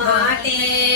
Mate.